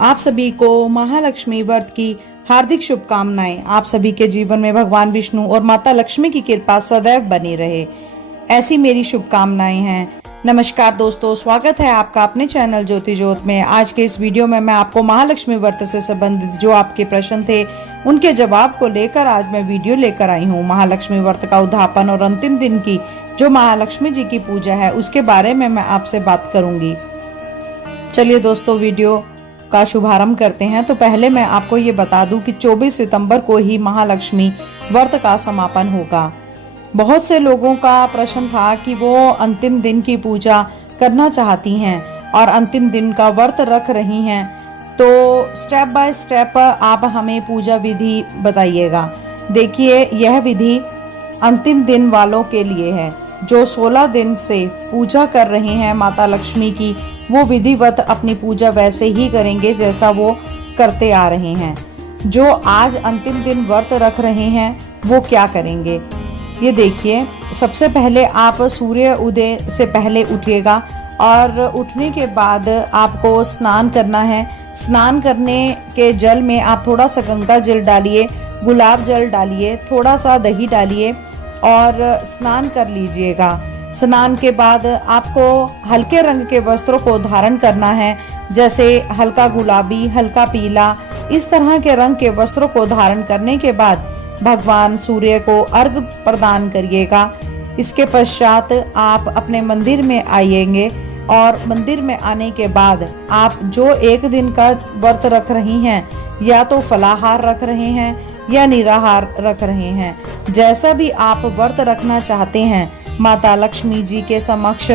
आप सभी को महालक्ष्मी व्रत की हार्दिक शुभकामनाएं। आप सभी के जीवन में भगवान विष्णु और माता लक्ष्मी की कृपा सदैव बनी रहे, ऐसी मेरी शुभकामनाएं हैं। नमस्कार दोस्तों, स्वागत है आपका अपने चैनल ज्योति ज्योत में। आज के इस वीडियो में मैं आपको महालक्ष्मी व्रत से संबंधित जो आपके प्रश्न थे उनके जवाब को लेकर आज मैं वीडियो लेकर आई हूँ। महालक्ष्मी व्रत का उद्यापन और अंतिम दिन की जो महालक्ष्मी जी की पूजा है उसके बारे में मैं आपसे बात करूंगी। चलिए दोस्तों, वीडियो का शुभारंभ करते हैं। तो पहले मैं आपको ये बता दूं कि 24 सितंबर को ही महालक्ष्मी व्रत का समापन होगा। बहुत से लोगों का प्रश्न था कि वो अंतिम दिन की पूजा करना चाहती हैं और अंतिम दिन का व्रत रख रही हैं, तो स्टेप बाय स्टेप आप हमें पूजा विधि बताइएगा। देखिए, यह विधि अंतिम दिन वालों के लिए है। जो 16 दिन से पूजा कर रहे हैं माता लक्ष्मी की, वो विधिवत अपनी पूजा वैसे ही करेंगे जैसा वो करते आ रहे हैं। जो आज अंतिम दिन व्रत रख रहे हैं वो क्या करेंगे, ये देखिए। सबसे पहले आप सूर्य उदय से पहले उठिएगा और उठने के बाद आपको स्नान करना है। स्नान करने के जल में आप थोड़ा सा गंगा जल डालिए, गुलाब जल डालिए, थोड़ा सा दही डालिए और स्नान कर लीजिएगा। स्नान के बाद आपको हल्के रंग के वस्त्रों को धारण करना है, जैसे हल्का गुलाबी, हल्का पीला, इस तरह के रंग के वस्त्रों को धारण करने के बाद भगवान सूर्य को अर्घ्य प्रदान करिएगा। इसके पश्चात आप अपने मंदिर में आइएंगे और मंदिर में आने के बाद आप जो एक दिन का व्रत रख रही हैं, या तो फलाहार रख रहे हैं या निराहार रख रहे हैं, जैसा भी आप व्रत रखना चाहते हैं, माता लक्ष्मी जी के समक्ष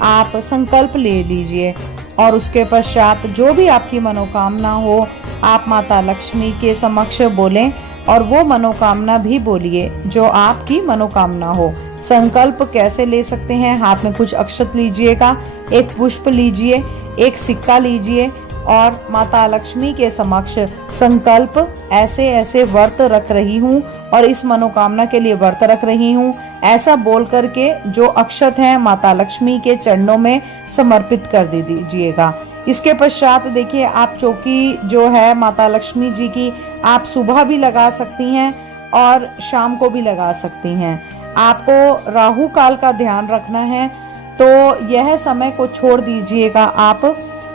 आप संकल्प ले लीजिए और उसके पश्चात जो भी आपकी मनोकामना हो आप माता लक्ष्मी के समक्ष बोलें और वो मनोकामना भी बोलिए जो आपकी मनोकामना हो। संकल्प कैसे ले सकते हैं? हाथ में कुछ अक्षत लीजिएगा, एक पुष्प लीजिए, एक सिक्का लीजिए और माता लक्ष्मी के समक्ष संकल्प ऐसे ऐसे व्रत रख रही हूँ और इस मनोकामना के लिए व्रत रख रही हूँ, ऐसा बोल करके जो अक्षत हैं माता लक्ष्मी के चरणों में समर्पित कर दीजिएगा। इसके पश्चात देखिए, आप चौकी जो है माता लक्ष्मी जी की आप सुबह भी लगा सकती हैं और शाम को भी लगा सकती हैं। आपको राहु काल का ध्यान रखना है, तो यह समय को छोड़ दीजिएगा आप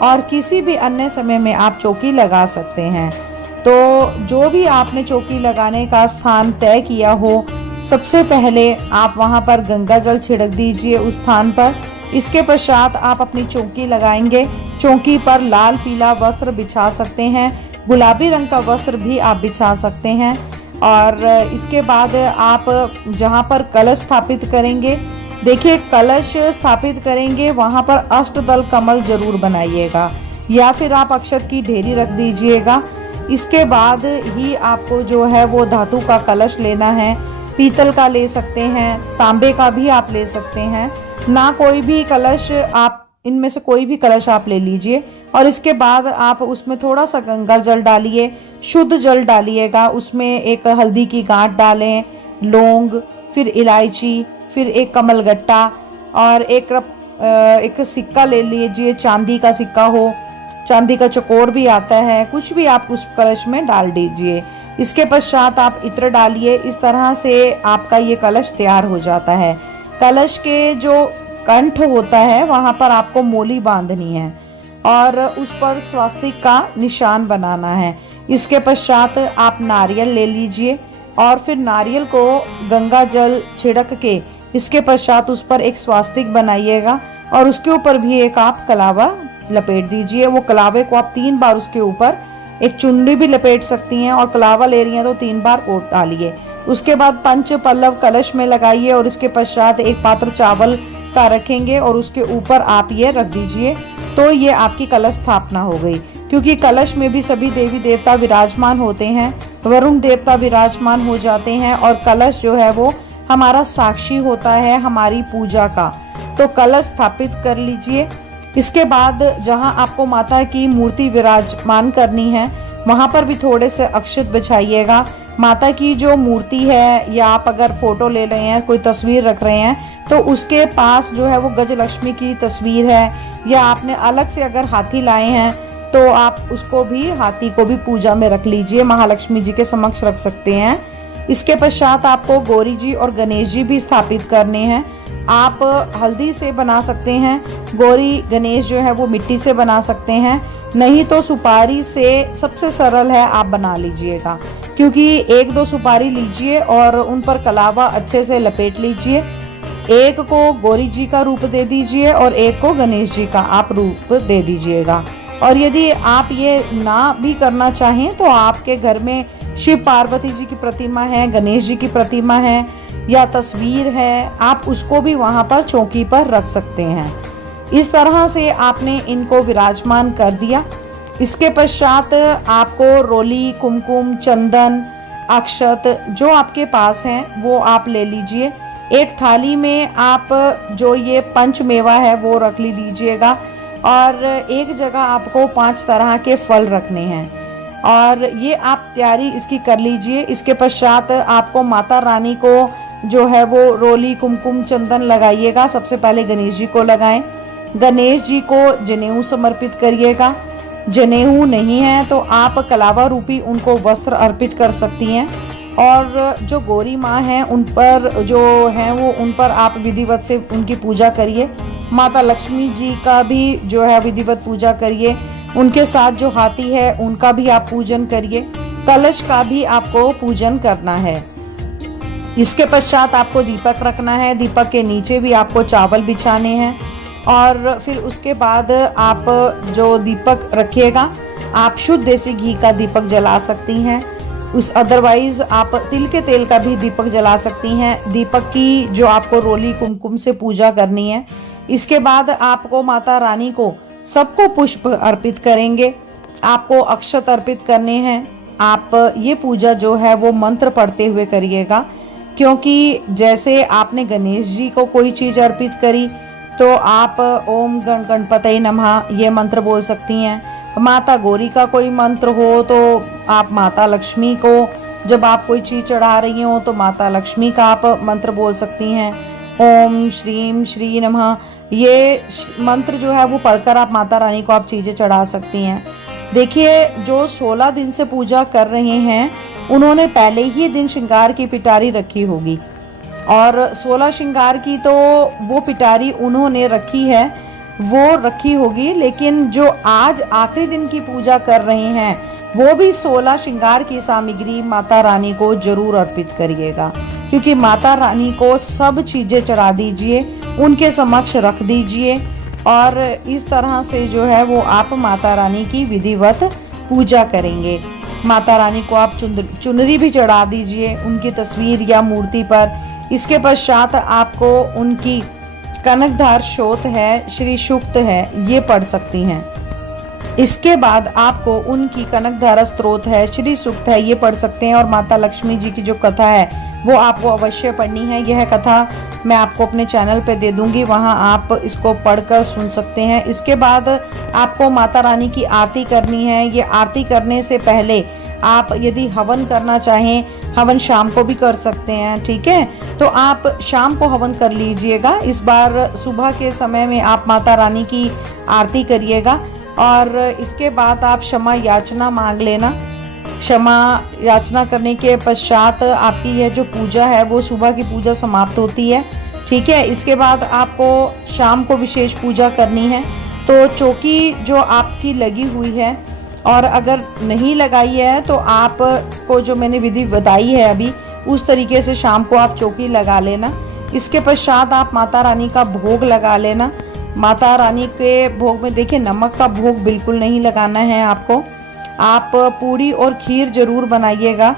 और किसी भी अन्य समय में आप चौकी लगा सकते हैं। तो जो भी आपने चौकी लगाने का स्थान तय किया हो, सबसे पहले आप वहां पर गंगा जल छिड़क दीजिए उस स्थान पर। इसके पश्चात आप अपनी चौकी लगाएंगे। चौकी पर लाल पीला वस्त्र बिछा सकते हैं, गुलाबी रंग का वस्त्र भी आप बिछा सकते हैं और इसके बाद आप जहां पर कलश स्थापित करेंगे, देखिए कलश स्थापित करेंगे वहां पर अष्टदल कमल जरूर बनाइएगा या फिर आप अक्षत की ढेरी रख दीजिएगा। इसके बाद ही आपको जो है वो धातु का कलश लेना है। पीतल का ले सकते हैं, तांबे का भी आप ले सकते हैं, ना कोई भी कलश, आप इनमें से कोई भी कलश आप ले लीजिए और इसके बाद आप उसमें थोड़ा सा गंगा जल डालिए, शुद्ध जल डालिएगा। उसमें एक हल्दी की गांठ डालें, लौंग, फिर इलायची, फिर एक कमलगट्टा और एक सिक्का ले लीजिए, चांदी का सिक्का हो, चांदी का चकोर भी आता है, कुछ भी आप उस कलश में डाल दीजिए। इसके पश्चात आप इत्र डालिए। इस तरह से आपका ये कलश तैयार हो जाता है। कलश के जो कंठ होता है वहां पर आपको मोली बांधनी है और उस पर स्वास्तिक का निशान बनाना है। इसके पश्चात आप नारियल ले लीजिए और फिर नारियल को गंगा जल छिड़क के इसके पश्चात उस पर एक स्वास्तिक बनाइएगा और उसके ऊपर भी एक आप कलावा लपेट दीजिए। वो कलावे को आप 3 बार उसके ऊपर एक चुन्नी भी लपेट सकती हैं और कलावा ले रही हैं तो 3 बार और डालिए। उसके बाद पंच पल्लव कलश में लगाइए और इसके पश्चात एक पात्र चावल का रखेंगे और उसके ऊपर आप ये रख दीजिए। तो ये आपकी कलश स्थापना हो गई। क्योंकि कलश में भी सभी देवी देवता विराजमान होते हैं, वरुण देवता विराजमान हो जाते हैं और कलश जो है वो हमारा साक्षी होता है हमारी पूजा का। तो कलश स्थापित कर लीजिए। इसके बाद जहां आपको माता की मूर्ति विराजमान करनी है वहां पर भी थोड़े से अक्षत बिछाइएगा। माता की जो मूर्ति है या आप अगर फोटो ले रहे हैं, कोई तस्वीर रख रहे हैं, तो उसके पास जो है वो गजलक्ष्मी की तस्वीर है या आपने अलग से अगर हाथी लाए हैं तो आप उसको भी, हाथी को भी पूजा में रख लीजिए, महालक्ष्मी जी के समक्ष रख सकते हैं। इसके पश्चात आपको गौरी जी और गणेश जी भी स्थापित करने हैं। आप हल्दी से बना सकते हैं, गौरी गणेश जो है वो मिट्टी से बना सकते हैं, नहीं तो सुपारी से सबसे सरल है, आप बना लीजिएगा। क्योंकि 1-2 सुपारी लीजिए और उन पर कलावा अच्छे से लपेट लीजिए। एक को गौरी जी का रूप दे दीजिए और एक को गणेश जी का आप रूप दे दीजिएगा। और यदि आप ये ना भी करना चाहें तो आपके घर में शिव पार्वती जी की प्रतिमा है, गणेश जी की प्रतिमा है या तस्वीर है, आप उसको भी वहां पर चौकी पर रख सकते हैं। इस तरह से आपने इनको विराजमान कर दिया। इसके पश्चात आपको रोली, कुमकुम, चंदन, अक्षत जो आपके पास हैं वो आप ले लीजिए। एक थाली में आप जो ये पंचमेवा है वो रख लीजिएगा और एक जगह आपको 5 तरह के फल रखने हैं और ये आप तैयारी इसकी कर लीजिए। इसके पश्चात आपको माता रानी को जो है वो रोली, कुमकुम, चंदन लगाइएगा। सबसे पहले गणेश जी को लगाएं। गणेश जी को जनेऊ समर्पित करिएगा। जनेऊ नहीं है तो आप कलावा रूपी उनको वस्त्र अर्पित कर सकती हैं। और जो गौरी माँ हैं उन पर जो हैं वो उन पर आप विधिवत से उनकी पूजा करिए। माता लक्ष्मी जी का भी जो है विधिवत पूजा करिए। उनके साथ जो हाथी है उनका भी आप पूजन करिए। कलश का भी आपको पूजन करना है। इसके पश्चात आपको दीपक रखना है। दीपक के नीचे भी आपको चावल बिछाने हैं और फिर उसके बाद आप जो दीपक रखिएगा, आप शुद्ध देसी घी का दीपक जला सकती हैं। अदरवाइज आप तिल के तेल का भी दीपक जला सकती हैं। दीपक की जो आपको रोली, कुमकुम से पूजा करनी है। इसके बाद आपको माता रानी को सबको पुष्प अर्पित करेंगे। आपको अक्षत अर्पित करने हैं। आप ये पूजा जो है वो मंत्र पढ़ते हुए करिएगा, क्योंकि जैसे आपने गणेश जी को कोई चीज अर्पित करी तो आप ओम गण गणपतये नमः ये मंत्र बोल सकती हैं। माता गौरी का कोई मंत्र हो तो आप माता लक्ष्मी को, जब आप कोई चीज चढ़ा रही हो तो माता लक्ष्मी का आप मंत्र बोल सकती हैं। ओम श्रीम श्री नमः ये मंत्र जो है वो पढ़कर आप माता रानी को आप चीजें चढ़ा सकती हैं। देखिए, जो 16 दिन से पूजा कर रहे हैं उन्होंने पहले ही दिन श्रृंगार की पिटारी रखी होगी और 16 श्रृंगार की तो वो पिटारी उन्होंने रखी है, वो रखी होगी। लेकिन जो आज आखिरी दिन की पूजा कर रहे हैं वो भी 16 श्रृंगार की सामग्री माता रानी को जरूर अर्पित करिएगा, क्योंकि माता रानी को सब चीजें चढ़ा दीजिए, उनके समक्ष रख दीजिए और इस तरह से जो है वो आप माता रानी की विधिवत पूजा करेंगे। माता रानी को आप चुनरी भी चढ़ा दीजिए उनकी तस्वीर या मूर्ति पर। इसके पश्चात आपको उनकी कनकधार शोथ है, श्री सूक्त है, ये पढ़ सकती हैं। इसके बाद आपको उनकी कनकधारा स्तोत्र है, श्री सूक्त है, ये पढ़ सकते हैं। और माता लक्ष्मी जी की जो कथा है वो आपको अवश्य पढ़नी है। यह कथा मैं आपको अपने चैनल पे दे दूंगी, वहां आप इसको पढ़कर सुन सकते हैं। इसके बाद आपको माता रानी की आरती करनी है। ये आरती करने से पहले आप यदि हवन करना चाहें, हवन शाम को भी कर सकते हैं, ठीक है, तो आप शाम को हवन कर लीजिएगा। इस बार सुबह के समय में आप माता रानी की आरती करिएगा और इसके बाद आप क्षमा याचना मांग लेना। क्षमा याचना करने के पश्चात आपकी यह जो पूजा है वो सुबह की पूजा समाप्त होती है, ठीक है। इसके बाद आपको शाम को विशेष पूजा करनी है। तो चौकी जो आपकी लगी हुई है और अगर नहीं लगाई है तो आपको जो मैंने विधि बताई है अभी उस तरीके से शाम को आप चौकी लगा लेना। इसके पश्चात आप माता रानी का भोग लगा लेना। माता रानी के भोग में देखिए नमक का भोग बिल्कुल नहीं लगाना है आपको। आप पूड़ी और खीर जरूर बनाइएगा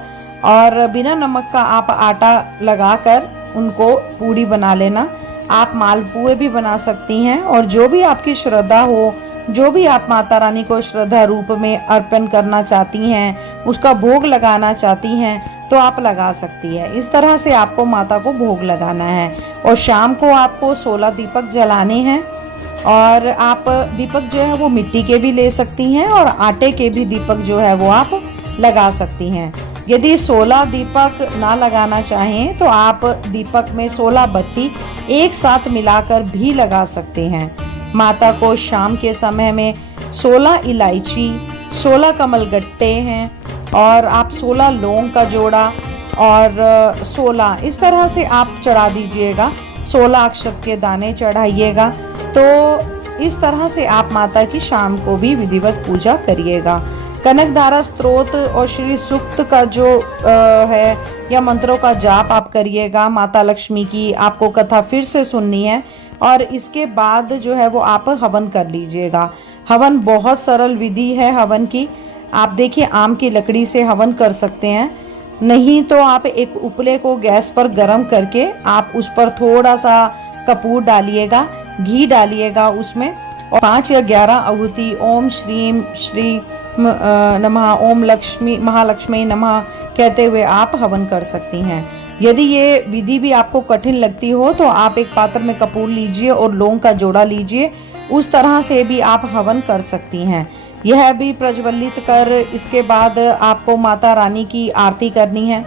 और बिना नमक का आप आटा लगाकर उनको पूड़ी बना लेना। आप मालपुए भी बना सकती हैं और जो भी आपकी श्रद्धा हो, जो भी आप माता रानी को श्रद्धा रूप में अर्पण करना चाहती हैं, उसका भोग लगाना चाहती हैं तो आप लगा सकती है। इस तरह से आपको माता को भोग लगाना है और शाम को आपको 16 दीपक जलाने हैं और आप दीपक जो है वो मिट्टी के भी ले सकती हैं और आटे के भी दीपक जो है वो आप लगा सकती हैं। यदि 16 दीपक ना लगाना चाहें तो आप दीपक में 16 बत्ती एक साथ मिलाकर भी लगा सकते हैं। माता को शाम के समय में 16 इलायची, 16 कमलगट्टे हैं और आप 16 लौंग का जोड़ा और 16 इस तरह से आप चढ़ा दीजिएगा। 16 अक्षत के दाने चढ़ाइएगा। तो इस तरह से आप माता की शाम को भी विधिवत पूजा करिएगा। कनकधारा स्तोत्र और श्री सूक्त का जो है या मंत्रों का जाप आप करिएगा। माता लक्ष्मी की आपको कथा फिर से सुननी है और इसके बाद जो है वो आप हवन कर लीजिएगा। हवन बहुत सरल विधि है हवन की। आप देखिए आम की लकड़ी से हवन कर सकते हैं, नहीं तो आप एक उपले को गैस पर गर्म करके आप उस पर थोड़ा सा कपूर डालिएगा, घी डालिएगा उसमें और 5 या 11 आहुति ओम श्रीम श्री नमः, ओम लक्ष्मी महालक्ष्मी नमः कहते हुए आप हवन कर सकती हैं। यदि ये विधि भी आपको कठिन लगती हो तो आप एक पात्र में कपूर लीजिए और लौंग का जोड़ा लीजिए, उस तरह से भी आप हवन कर सकती हैं। यह भी प्रज्वलित कर इसके बाद आपको माता रानी की आरती करनी है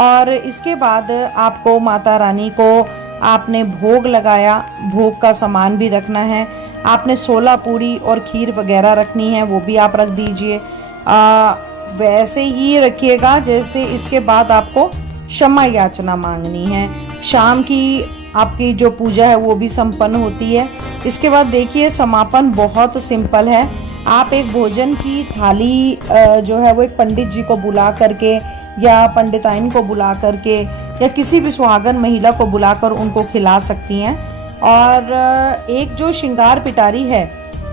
और इसके बाद आपको माता रानी को आपने भोग लगाया, भोग का सामान भी रखना है। आपने 16 पूरी और खीर वगैरह रखनी है, वो भी आप रख दीजिए। वैसे ही रखिएगा जैसे इसके बाद आपको क्षमा याचना मांगनी है। शाम की आपकी जो पूजा है वो भी संपन्न होती है। इसके बाद देखिए समापन बहुत सिंपल है। आप एक भोजन की थाली जो है वो एक पंडित जी को बुला करके या पंडिताइन को बुला करके या किसी भी सुहागन महिला को बुलाकर उनको खिला सकती हैं और एक जो श्रृंगार पिटारी है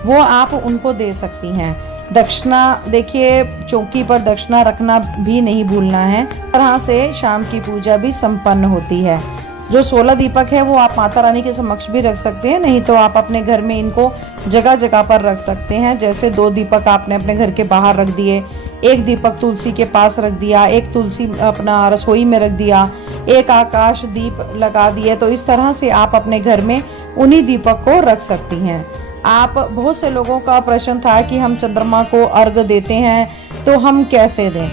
वो आप उनको दे सकती हैं। दक्षिणा देखिए चौकी पर दक्षिणा रखना भी नहीं भूलना है। इस तरह से शाम की पूजा भी संपन्न होती है। जो 16 दीपक है वो आप माता रानी के समक्ष भी रख सकते हैं, नहीं तो आप अपने घर में इनको जगह जगह पर रख सकते हैं। जैसे 2 दीपक आपने अपने घर के बाहर रख दिए, 1 दीपक तुलसी के पास रख दिया, 1 तुलसी अपना रसोई में रख दिया, 1 आकाश दीप लगा दिए। तो इस तरह से आप अपने घर में उन्हीं दीपक को रख सकती हैं। आप बहुत से लोगों का प्रश्न था कि हम चंद्रमा को अर्घ देते हैं तो हम कैसे दें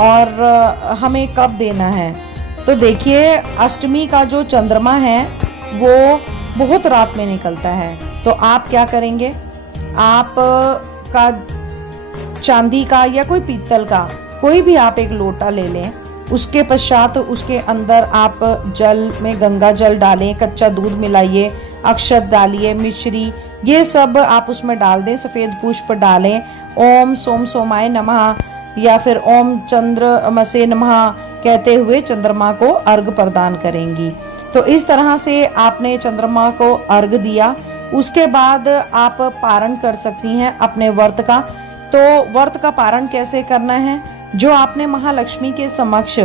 और हमें कब देना है। तो देखिए अष्टमी का जो चंद्रमा है वो बहुत रात में निकलता है, तो आप क्या करेंगे, आप का चांदी का या कोई पीतल का कोई भी आप एक लोटा ले लें। उसके पश्चात उसके अंदर आप जल में गंगा जल डालें, कच्चा दूध मिलाइए, अक्षत डालिए, मिश्री ये सब आप उसमें डाल दें, सफेद पुष्प डालें, ओम सोम सोमाय नमः या फिर ओम चंद्रमसे नमः कहते हुए चंद्रमा को अर्घ प्रदान करेंगी। तो इस तरह से आपने चंद्रमा को अर्घ दिया। उसके बाद आप पारण कर सकती हैं अपने व्रत का। तो व्रत का पारण कैसे करना है, जो आपने महालक्ष्मी के समक्ष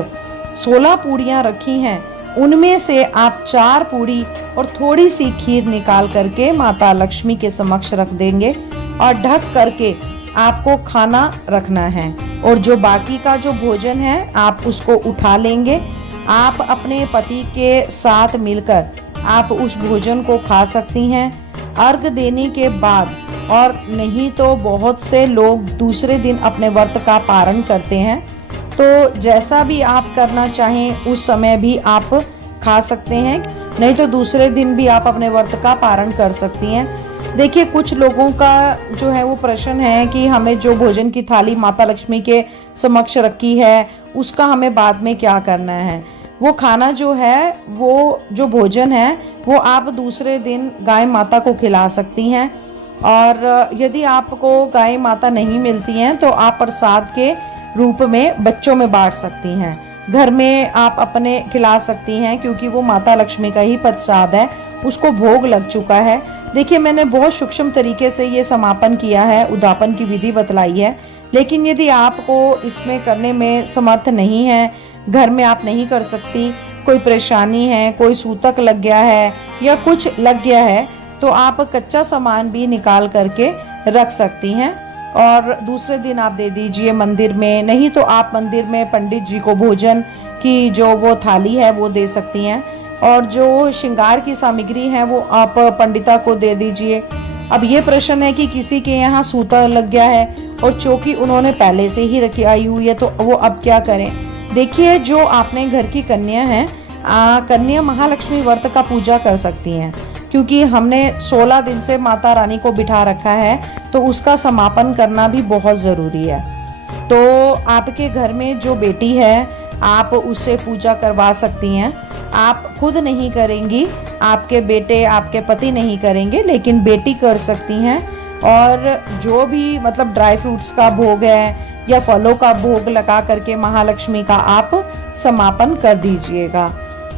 16 पूड़ियां रखी हैं उनमें से आप 4 पूड़ी और थोड़ी सी खीर निकाल करके माता लक्ष्मी के समक्ष रख देंगे और ढक करके आपको खाना रखना है और जो बाकी का जो भोजन है आप उसको उठा लेंगे। आप अपने पति के साथ मिलकर आप उस भोजन को खा सकती हैं अर्घ देने के बाद, और नहीं तो बहुत से लोग दूसरे दिन अपने व्रत का पारण करते हैं। तो जैसा भी आप करना चाहें उस समय भी आप खा सकते हैं, नहीं तो दूसरे दिन भी आप अपने व्रत का पारण कर सकती हैं। देखिए कुछ लोगों का जो है वो प्रश्न है कि हमें जो भोजन की थाली माता लक्ष्मी के समक्ष रखी है उसका हमें बाद में क्या करना है। वो खाना जो है वो जो भोजन है वो आप दूसरे दिन गाय माता को खिला सकती हैं, और यदि आपको गाय माता नहीं मिलती हैं तो आप प्रसाद के रूप में बच्चों में बांट सकती हैं। घर में आप अपने खिला सकती हैं क्योंकि वो माता लक्ष्मी का ही प्रसाद है, उसको भोग लग चुका है। देखिए मैंने बहुत सूक्ष्म तरीके से ये समापन किया है, उद्यापन की विधि बतलाई है, लेकिन यदि आपको इसमें करने में समर्थ नहीं है, घर में आप नहीं कर सकती, कोई परेशानी है, कोई सूतक लग गया है या कुछ लग गया है, तो आप कच्चा सामान भी निकाल करके रख सकती हैं और दूसरे दिन आप दे दीजिए मंदिर में। नहीं तो आप मंदिर में पंडित जी को भोजन की जो वो थाली है वो दे सकती हैं, और जो श्रृंगार की सामग्री है वो आप पंडिता को दे दीजिए। अब ये प्रश्न है कि किसी के यहाँ सूता लग गया है और चौकी उन्होंने पहले से ही रखी आई हुई है, तो वो अब क्या करें। देखिए जो आपने घर की कन्या है, कन्या महालक्ष्मी व्रत का पूजा कर सकती हैं, क्योंकि हमने 16 दिन से माता रानी को बिठा रखा है तो उसका समापन करना भी बहुत ज़रूरी है। तो आपके घर में जो बेटी है, आप उससे पूजा करवा सकती हैं। आप खुद नहीं करेंगी, आपके बेटे, आपके पति नहीं करेंगे, लेकिन बेटी कर सकती हैं। और जो भी मतलब ड्राई फ्रूट्स का भोग है या फलों का भोग लगा करके महालक्ष्मी का आप समापन कर दीजिएगा।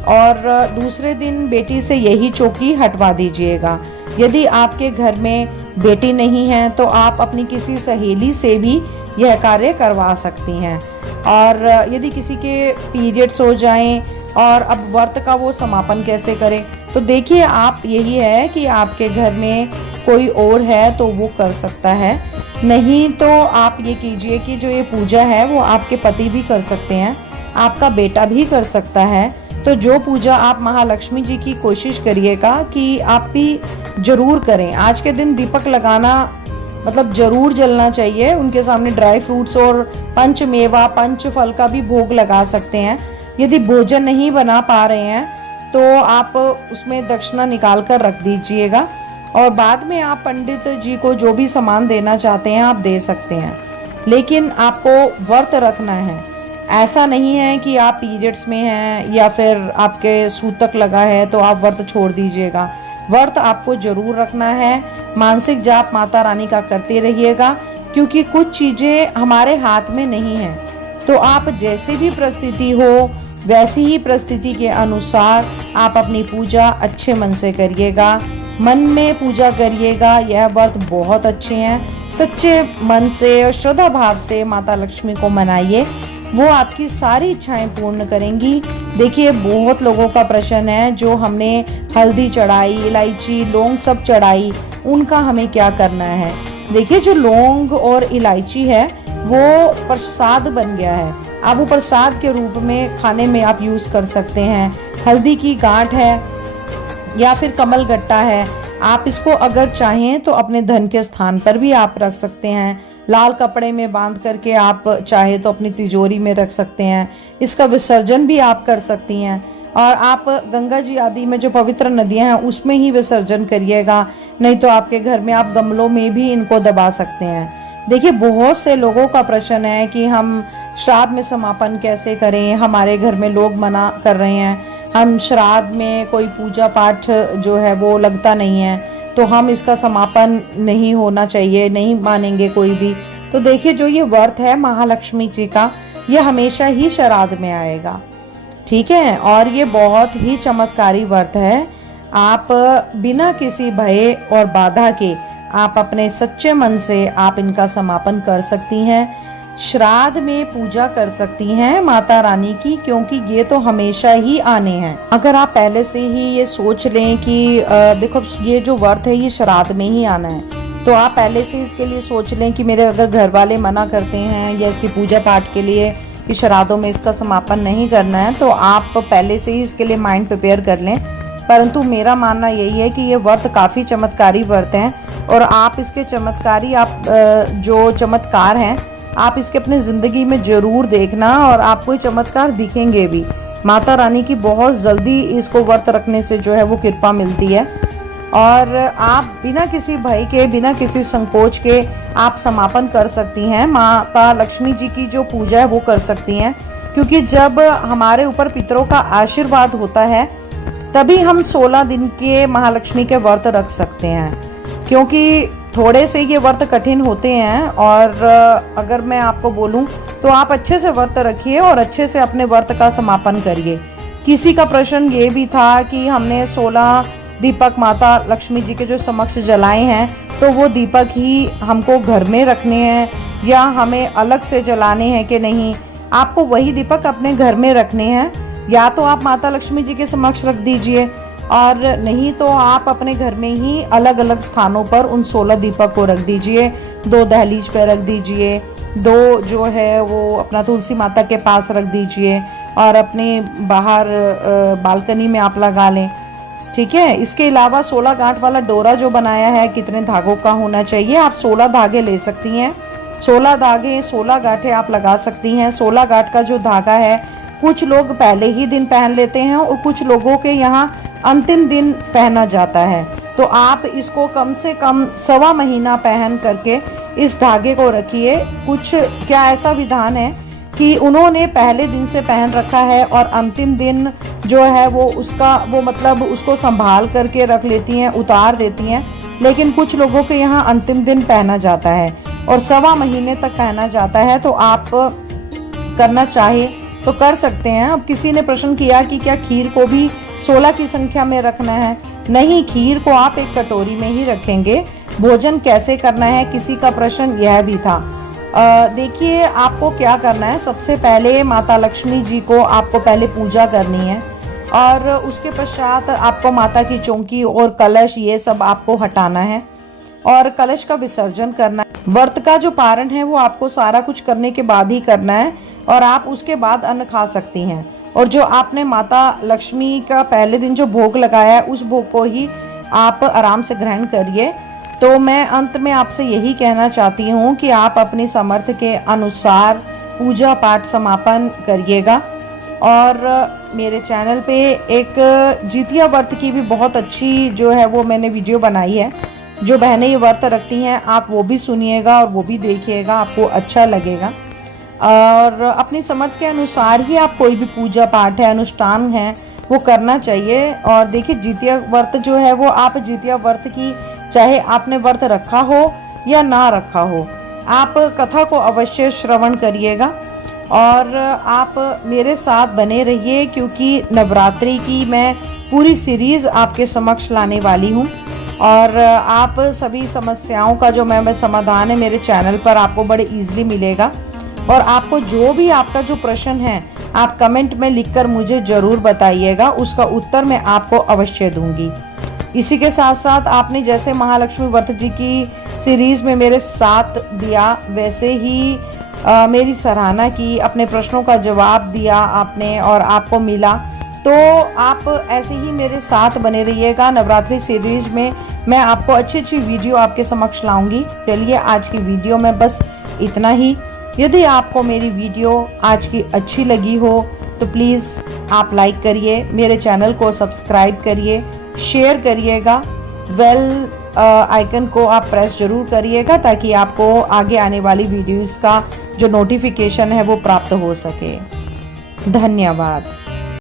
और दूसरे दिन बेटी से यही चौकी हटवा दीजिएगा। यदि आपके घर में बेटी नहीं है तो आप अपनी किसी सहेली से भी यह कार्य करवा सकती हैं। और यदि किसी के पीरियड्स हो जाएं और अब व्रत का वो समापन कैसे करें, तो देखिए आप यही है कि आपके घर में कोई और है तो वो कर सकता है, नहीं तो आप ये कीजिए कि जो ये पूजा है वो आपके पति भी कर सकते हैं, आपका बेटा भी कर सकता है। तो जो पूजा आप महालक्ष्मी जी की कोशिश करिएगा कि आप भी जरूर करें। आज के दिन दीपक लगाना मतलब जरूर जलना चाहिए। उनके सामने ड्राई फ्रूट्स और पंच मेवा, पंच फल का भी भोग लगा सकते हैं। यदि भोजन नहीं बना पा रहे हैं तो आप उसमें दक्षिणा निकाल कर रख दीजिएगा और बाद में आप पंडित जी को जो भी सामान देना चाहते हैं आप दे सकते हैं। लेकिन आपको व्रत रखना है। ऐसा नहीं है कि आप पीरियड्स में हैं या फिर आपके सूतक लगा है तो आप व्रत छोड़ दीजिएगा। व्रत आपको जरूर रखना है। मानसिक जाप माता रानी का करते रहिएगा, क्योंकि कुछ चीजें हमारे हाथ में नहीं है। तो आप जैसी भी परिस्थिति हो वैसी ही परिस्थिति के अनुसार आप अपनी पूजा अच्छे मन से करिएगा, मन में पूजा करिएगा। यह व्रत बहुत अच्छे हैं। सच्चे मन से और श्रद्धा भाव से माता लक्ष्मी को मनाइए, वो आपकी सारी इच्छाएं पूर्ण करेंगी। देखिए बहुत लोगों का प्रश्न है, जो हमने हल्दी चढ़ाई, इलायची, लौंग सब चढ़ाई, उनका हमें क्या करना है। देखिए जो लौंग और इलायची है वो प्रसाद बन गया है, आप वो प्रसाद के रूप में खाने में आप यूज कर सकते हैं। हल्दी की गांठ है या फिर कमल गट्टा है, आप इसको अगर चाहें तो अपने धन के स्थान पर भी आप रख सकते हैं। लाल कपड़े में बांध करके आप चाहे तो अपनी तिजोरी में रख सकते हैं। इसका विसर्जन भी आप कर सकती हैं और आप गंगा जी आदि में जो पवित्र नदियां हैं उसमें ही विसर्जन करिएगा, नहीं तो आपके घर में आप गमलों में भी इनको दबा सकते हैं। देखिए बहुत से लोगों का प्रश्न है कि हम श्राद्ध में समापन कैसे करें, हमारे घर में लोग मना कर रहे हैं, हम श्राद्ध में कोई पूजा पाठ जो है वो लगता नहीं है, तो हम इसका समापन नहीं होना चाहिए, नहीं मानेंगे कोई भी। तो देखिए जो ये व्रत है महालक्ष्मी जी का, ये हमेशा ही श्राद्ध में आएगा, ठीक है। और ये बहुत ही चमत्कारी व्रत है। आप बिना किसी भय और बाधा के आप अपने सच्चे मन से आप इनका समापन कर सकती हैं। श्राद्ध में पूजा कर सकती हैं माता रानी की, क्योंकि ये तो हमेशा ही आने हैं। अगर आप पहले से ही ये सोच लें कि देखो ये जो व्रत है ये श्राद्ध में ही आना है, तो आप पहले से इसके लिए सोच लें कि मेरे अगर घर वाले मना करते हैं या इसकी पूजा पाठ के लिए कि श्राद्धों में इसका समापन नहीं करना है, तो आप पहले से ही इसके लिए माइंड प्रिपेयर कर लें। परंतु मेरा मानना यही है कि ये व्रत काफ़ी चमत्कारी व्रत हैं और आप इसके चमत्कारी जो चमत्कार हैं आप इसके अपने ज़िंदगी में ज़रूर देखना और आपको ये चमत्कार दिखेंगे भी। माता रानी की बहुत जल्दी इसको व्रत रखने से जो है वो कृपा मिलती है और आप बिना किसी भय के, बिना किसी संकोच के आप समापन कर सकती हैं। माता लक्ष्मी जी की जो पूजा है वो कर सकती हैं, क्योंकि जब हमारे ऊपर पितरों का आशीर्वाद होता है तभी हम 16 दिन के महालक्ष्मी के व्रत रख सकते हैं, क्योंकि थोड़े से ये व्रत कठिन होते हैं। और अगर मैं आपको बोलूं तो आप अच्छे से व्रत रखिए और अच्छे से अपने व्रत का समापन करिए। किसी का प्रश्न ये भी था कि हमने 16 दीपक माता लक्ष्मी जी के जो समक्ष जलाए हैं, तो वो दीपक ही हमको घर में रखने हैं या हमें अलग से जलाने हैं कि नहीं। आपको वही दीपक अपने घर में रखने हैं, या तो आप माता लक्ष्मी जी के समक्ष रख दीजिए और नहीं तो आप अपने घर में ही अलग अलग स्थानों पर उन 16 दीपक को रख दीजिए। 2 दहलीज पर रख दीजिए, 2 जो है वो अपना तुलसी माता के पास रख दीजिए और अपने बाहर बालकनी में आप लगा लें, ठीक है। इसके अलावा 16 गांठ वाला डोरा जो बनाया है, कितने धागों का होना चाहिए, आप 16 धागे ले सकती हैं। 16 धागे 16 गांठें आप लगा सकती हैं। 16 गांठ का जो धागा है कुछ लोग पहले ही दिन पहन लेते हैं और कुछ लोगों के यहाँ अंतिम दिन पहना जाता है। तो आप इसको कम से कम 1.25 महीना पहन करके इस धागे को रखिए। कुछ क्या ऐसा विधान है कि उन्होंने पहले दिन से पहन रखा है और अंतिम दिन जो है वो मतलब उसको संभाल करके रख लेती हैं, उतार देती हैं। लेकिन कुछ लोगों के यहाँ अंतिम दिन पहना जाता है और 1.25 महीने तक पहना जाता है। तो आप करना चाहे तो कर सकते हैं। अब किसी ने प्रश्न किया कि क्या खीर को भी 16 की संख्या में रखना है? नहीं, खीर को आप एक कटोरी में ही रखेंगे। भोजन कैसे करना है, किसी का प्रश्न यह भी था। देखिए, आपको क्या करना है, सबसे पहले माता लक्ष्मी जी को आपको पहले पूजा करनी है और उसके पश्चात आपको माता की चौकी और कलश ये सब आपको हटाना है और कलश का विसर्जन करना है। व्रत का जो पारण है वो आपको सारा कुछ करने के बाद ही करना है और आप उसके बाद अन्न खा सकती हैं। और जो आपने माता लक्ष्मी का पहले दिन जो भोग लगाया है उस भोग को ही आप आराम से ग्रहण करिए। तो मैं अंत में आपसे यही कहना चाहती हूँ कि आप अपनी सामर्थ्य के अनुसार पूजा पाठ समापन करिएगा। और मेरे चैनल पे एक जितिया व्रत की भी बहुत अच्छी जो है वो मैंने वीडियो बनाई है। जो बहनें ये व्रत रखती हैं आप वो भी सुनिएगा और वो भी देखिएगा, आपको अच्छा लगेगा। और अपनी समर्थ के अनुसार ही आप कोई भी पूजा पाठ है, अनुष्ठान है, वो करना चाहिए। और देखिए, जितिया व्रत जो है वो आप जितिया व्रत की चाहे आपने व्रत रखा हो या ना रखा हो, आप कथा को अवश्य श्रवण करिएगा और आप मेरे साथ बने रहिए, क्योंकि नवरात्रि की मैं पूरी सीरीज आपके समक्ष लाने वाली हूँ। और आप सभी समस्याओं का जो मैं समाधान है मेरे चैनल पर आपको बड़े इजीली मिलेगा। और आपको जो भी आपका जो प्रश्न है आप कमेंट में लिखकर मुझे ज़रूर बताइएगा, उसका उत्तर मैं आपको अवश्य दूंगी। इसी के साथ साथ आपने जैसे महालक्ष्मी व्रत जी की सीरीज में मेरे साथ दिया, वैसे ही मेरी सराहना की, अपने प्रश्नों का जवाब दिया आपने और आपको मिला, तो आप ऐसे ही मेरे साथ बने रहिएगा। नवरात्रि सीरीज में मैं आपको अच्छी अच्छी वीडियो आपके समक्ष लाऊंगी। चलिए, आज की वीडियो में बस इतना ही। यदि आपको मेरी वीडियो आज की अच्छी लगी हो तो प्लीज़ आप लाइक करिए, मेरे चैनल को सब्सक्राइब करिए, शेयर करिएगा, बेल आइकन को आप प्रेस जरूर करिएगा ताकि आपको आगे आने वाली वीडियोस का जो नोटिफिकेशन है वो प्राप्त हो सके। धन्यवाद।